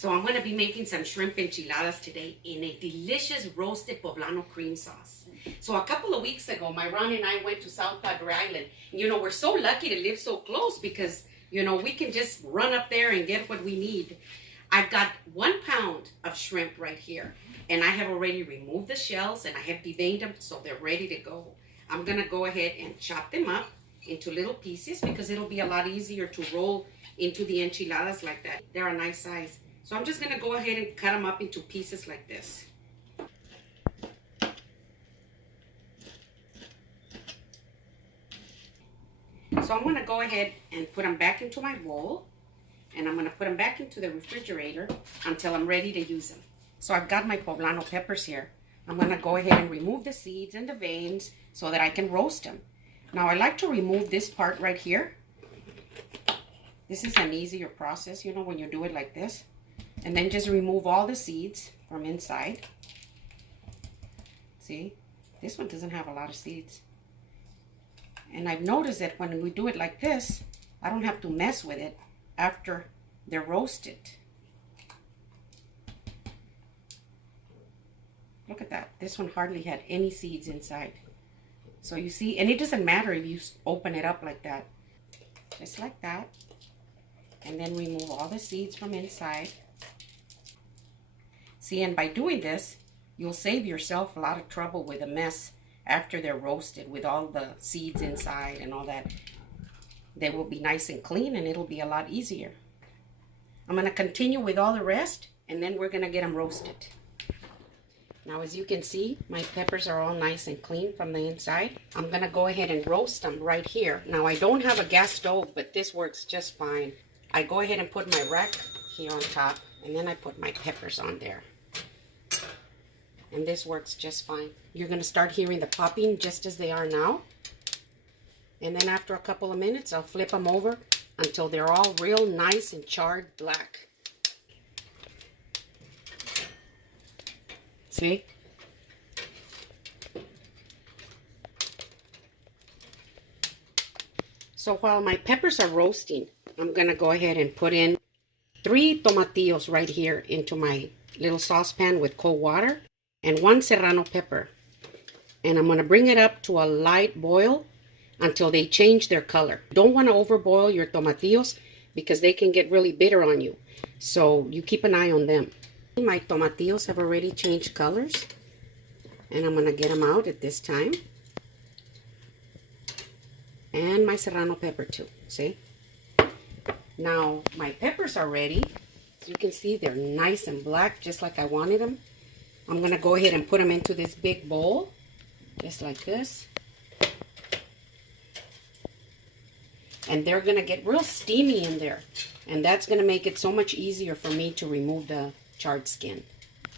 So I'm going to be making some shrimp enchiladas today in a delicious roasted poblano cream sauce. So a couple of weeks ago, my Ron and I went to South Padre Island. You know, we're so lucky to live so close because, you know, we can just run up there and get what we need. I've got 1 pound of shrimp right here. And I have already removed the shells and I have deveined them so they're ready to go. I'm going to go ahead and chop them up into little pieces because it'll be a lot easier to roll into the enchiladas like that. They're a nice size. So I'm just going to go ahead and cut them up into pieces like this. So I'm going to go ahead and put them back into my bowl. And I'm going to put them back into the refrigerator until I'm ready to use them. So I've got my poblano peppers here. I'm going to go ahead and remove the seeds and the veins so that I can roast them. Now I like to remove this part right here. This is an easier process, you know, when you do it like this. And then just remove all the seeds from inside. See, this one doesn't have a lot of seeds. And I've noticed that when we do it like this, I don't have to mess with it after they're roasted. Look at that. This one hardly had any seeds inside. So you see, and it doesn't matter if you open it up like that. Just like that. And then remove all the seeds from inside. See, and by doing this, you'll save yourself a lot of trouble with a mess after they're roasted with all the seeds inside and all that. They will be nice and clean and it'll be a lot easier. I'm going to continue with all the rest and then we're going to get them roasted. Now, as you can see, my peppers are all nice and clean from the inside. I'm going to go ahead and roast them right here. Now, I don't have a gas stove, but this works just fine. I go ahead and put my rack here on top, and then I put my peppers on there. And this works just fine. You're going to start hearing the popping just as they are now. And then after a couple of minutes, I'll flip them over until they're all real nice and charred black. See? So while my peppers are roasting, I'm going to go ahead and put in 3 tomatillos right here into my little saucepan with cold water and 1 serrano pepper. And I'm going to bring it up to a light boil until they change their color. You don't want to overboil your tomatillos because they can get really bitter on you. So you keep an eye on them. My tomatillos have already changed colors. And I'm going to get them out at this time. And my serrano pepper too, see? Now, my peppers are ready. As you can see, they're nice and black, just like I wanted them. I'm going to go ahead and put them into this big bowl, just like this. And they're going to get real steamy in there. And that's going to make it so much easier for me to remove the charred skin.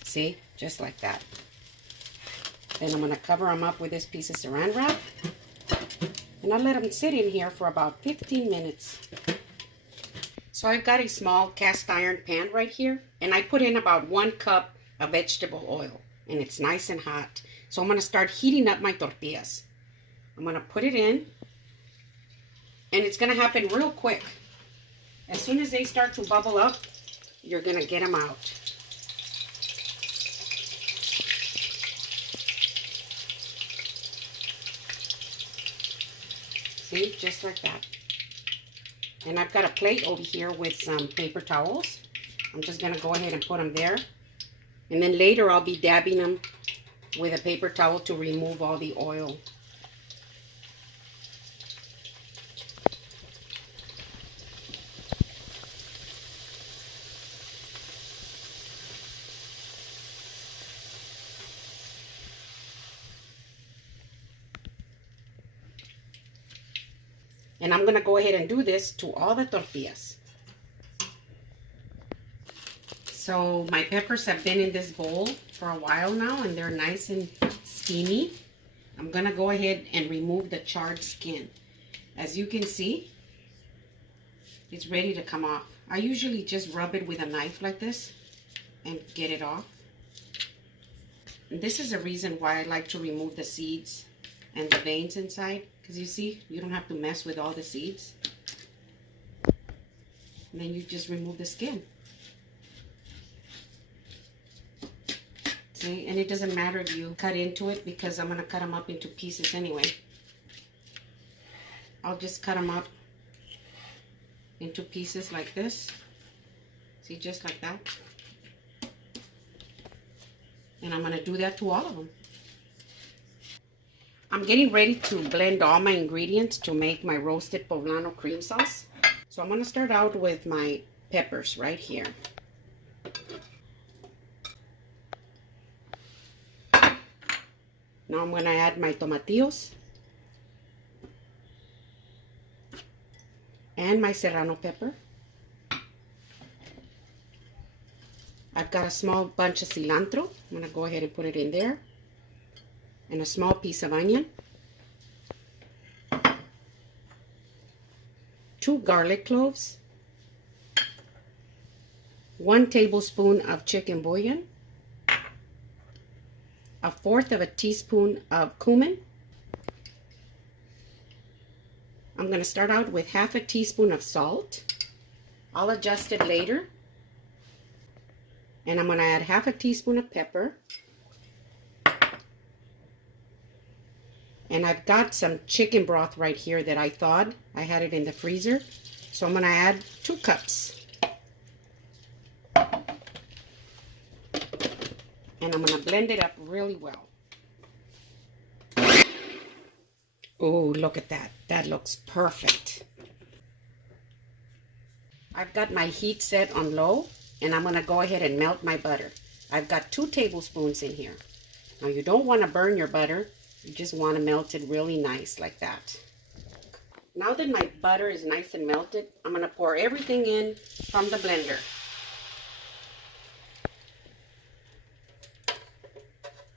See? Just like that. Then I'm going to cover them up with this piece of saran wrap. And I'll let them sit in here for about 15 minutes. So I've got a small cast iron pan right here. And I put in about 1 cup of vegetable oil. And it's nice and hot. So I'm going to start heating up my tortillas. I'm going to put it in. And it's going to happen real quick. As soon as they start to bubble up, you're going to get them out. See, just like that. And I've got a plate over here with some paper towels. I'm just going to go ahead and put them there. And then later I'll be dabbing them with a paper towel to remove all the oil. And I'm going to go ahead and do this to all the tortillas. So my peppers have been in this bowl for a while now and they're nice and steamy. I'm going to go ahead and remove the charred skin. As you can see, it's ready to come off. I usually just rub it with a knife like this and get it off. And this is a reason why I like to remove the seeds and the veins inside. Because you see, you don't have to mess with all the seeds. And then you just remove the skin. See, and it doesn't matter if you cut into it because I'm going to cut them up into pieces anyway. I'll just cut them up into pieces like this. See, just like that. And I'm going to do that to all of them. I'm getting ready to blend all my ingredients to make my roasted poblano cream sauce. So I'm going to start out with my peppers right here. Now I'm going to add my tomatillos and my serrano pepper. I've got a small bunch of cilantro. I'm going to go ahead and put it in there. And a small piece of onion. 2 garlic cloves. 1 tablespoon of chicken bouillon. 1/4 of a teaspoon of cumin. I'm going to start out with 1/2 teaspoon of salt. I'll adjust it later. And I'm going to add 1/2 teaspoon of pepper. And I've got some chicken broth right here that I thawed. I had it in the freezer. So I'm going to add 2 cups. And I'm going to blend it up really well. Oh, look at that. That looks perfect. I've got my heat set on low. And I'm going to go ahead and melt my butter. I've got 2 tablespoons in here. Now you don't want to burn your butter. You just want to melt it really nice like that. Now that my butter is nice and melted, I'm going to pour everything in from the blender.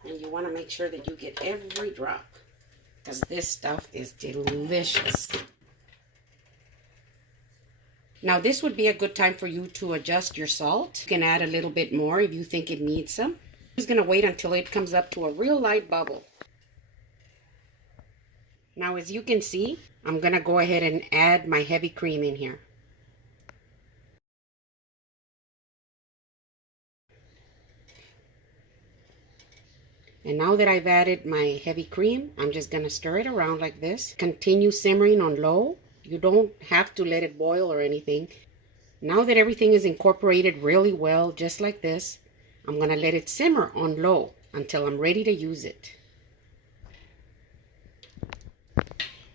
And you want to make sure that you get every drop, because this stuff is delicious. Now this would be a good time for you to adjust your salt. You can add a little bit more if you think it needs some. I'm just going to wait until it comes up to a real light bubble. Now as you can see, I'm going to go ahead and add my heavy cream in here. And now that I've added my heavy cream, I'm just going to stir it around like this. Continue simmering on low. You don't have to let it boil or anything. Now that everything is incorporated really well, just like this, I'm going to let it simmer on low until I'm ready to use it.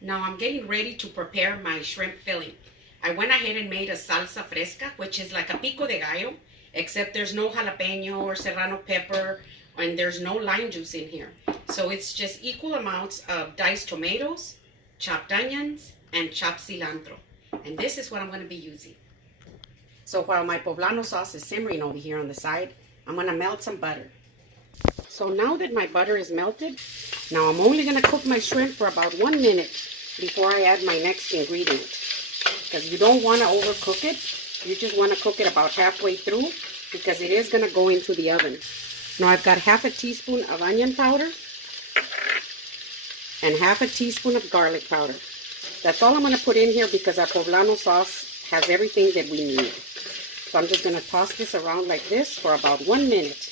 Now I'm getting ready to prepare my shrimp filling. I went ahead and made a salsa fresca, which is like a pico de gallo, except there's no jalapeno or serrano pepper, and there's no lime juice in here. So it's just equal amounts of diced tomatoes, chopped onions, and chopped cilantro. And this is what I'm going to be using. So while my poblano sauce is simmering over here on the side, I'm going to melt some butter. So now that my butter is melted, now I'm only going to cook my shrimp for about 1 minute before I add my next ingredient. Because you don't want to overcook it. You just want to cook it about halfway through, because it is going to go into the oven. Now I've got 1/2 teaspoon of onion powder and 1/2 teaspoon of garlic powder. That's all I'm going to put in here because our poblano sauce has everything that we need. So I'm just going to toss this around like this for about 1 minute.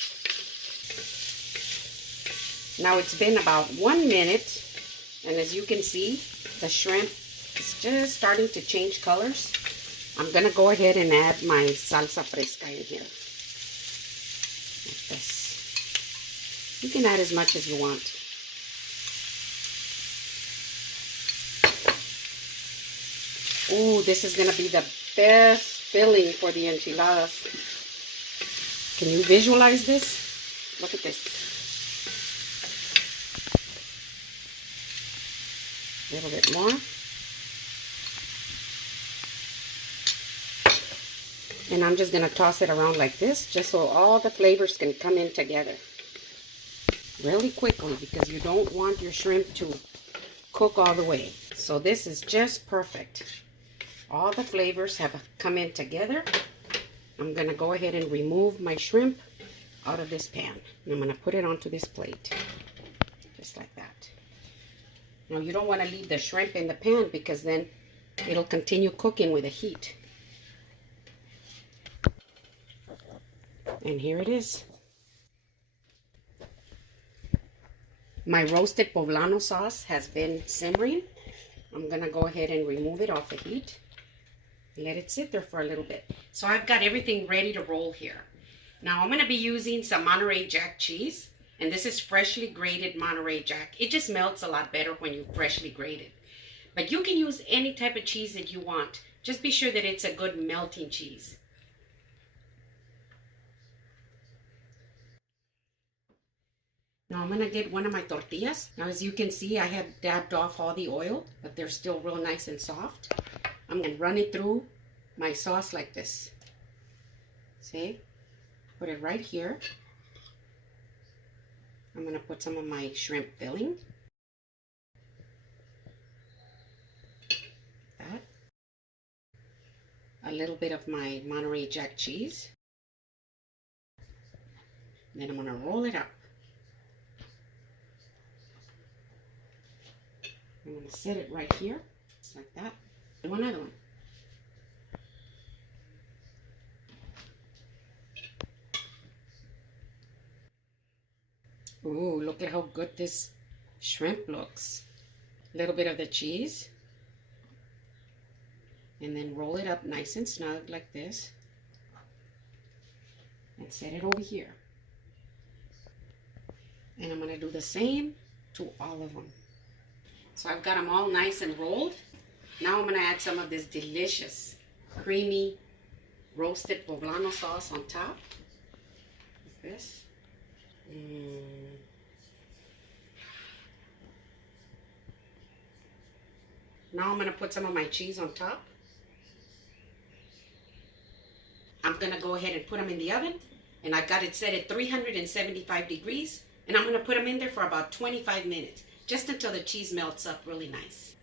Now it's been about 1 minute, and as you can see, the shrimp is just starting to change colors. I'm going to go ahead and add my salsa fresca in here. Like this. You can add as much as you want. Ooh, this is going to be the best filling for the enchiladas. Can you visualize this? Look at this. A little bit more. And I'm just going to toss it around like this, just so all the flavors can come in together really quickly, because you don't want your shrimp to cook all the way. So this is just perfect. All the flavors have come in together. I'm going to go ahead and remove my shrimp out of this pan. And I'm going to put it onto this plate. Just like that. Now you don't want to leave the shrimp in the pan, because then it'll continue cooking with the heat. And here it is. My roasted poblano sauce has been simmering. I'm going to go ahead and remove it off the heat. Let it sit there for a little bit. So I've got everything ready to roll here. Now I'm going to be using some Monterey Jack cheese. And this is freshly grated Monterey Jack. It just melts a lot better when you freshly grate it. But you can use any type of cheese that you want. Just be sure that it's a good melting cheese. Now I'm going to get one of my tortillas. Now as you can see, I have dabbed off all the oil, but they're still real nice and soft. I'm going to run it through my sauce like this. See? Put it right here. I'm going to put some of my shrimp filling. That. A little bit of my Monterey Jack cheese. Then I'm going to roll it up. I'm going to set it right here, just like that. And one other one. Ooh, look at how good this shrimp looks. A little bit of the cheese. And then roll it up nice and snug like this. And set it over here. And I'm going to do the same to all of them. So I've got them all nice and rolled. Now I'm going to add some of this delicious, creamy, roasted poblano sauce on top. Like this. Now I'm going to put some of my cheese on top. I'm going to go ahead and put them in the oven. And I've got it set at 375 degrees. And I'm going to put them in there for about 25 minutes. Just until the cheese melts up really nice.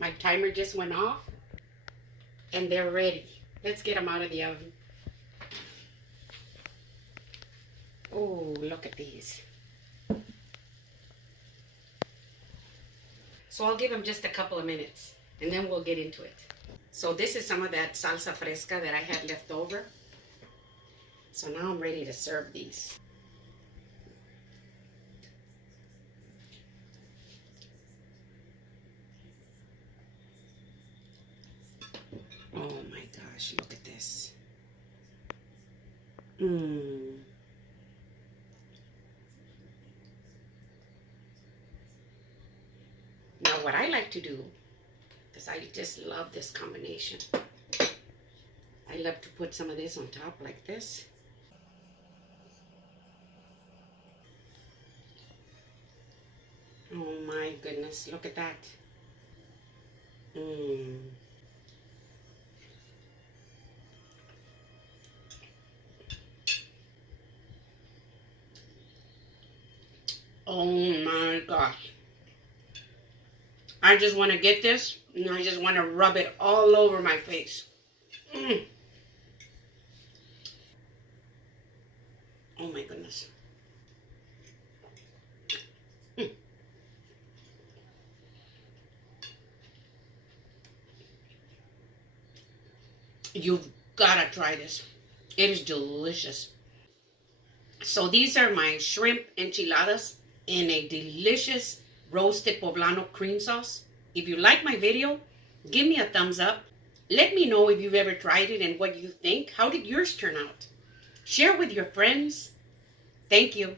My timer just went off. And they're ready. Let's get them out of the oven. Oh, look at these. So I'll give them just a couple of minutes. And then we'll get into it. So this is some of that salsa fresca that I had left over. So now I'm ready to serve these. Oh my gosh, look at this. Now what I like to do, because I just love this combination, I love to put some of this on top like this. Oh my goodness, look at that. Oh my gosh. I just want to get this and I just want to rub it all over my face. Oh my goodness. You've got to try this. It is delicious. So these are my shrimp enchiladas in a delicious roasted poblano cream sauce. If you like my video, give me a thumbs up. Let me know if you've ever tried it and what you think. How did yours turn out? Share with your friends. Thank you.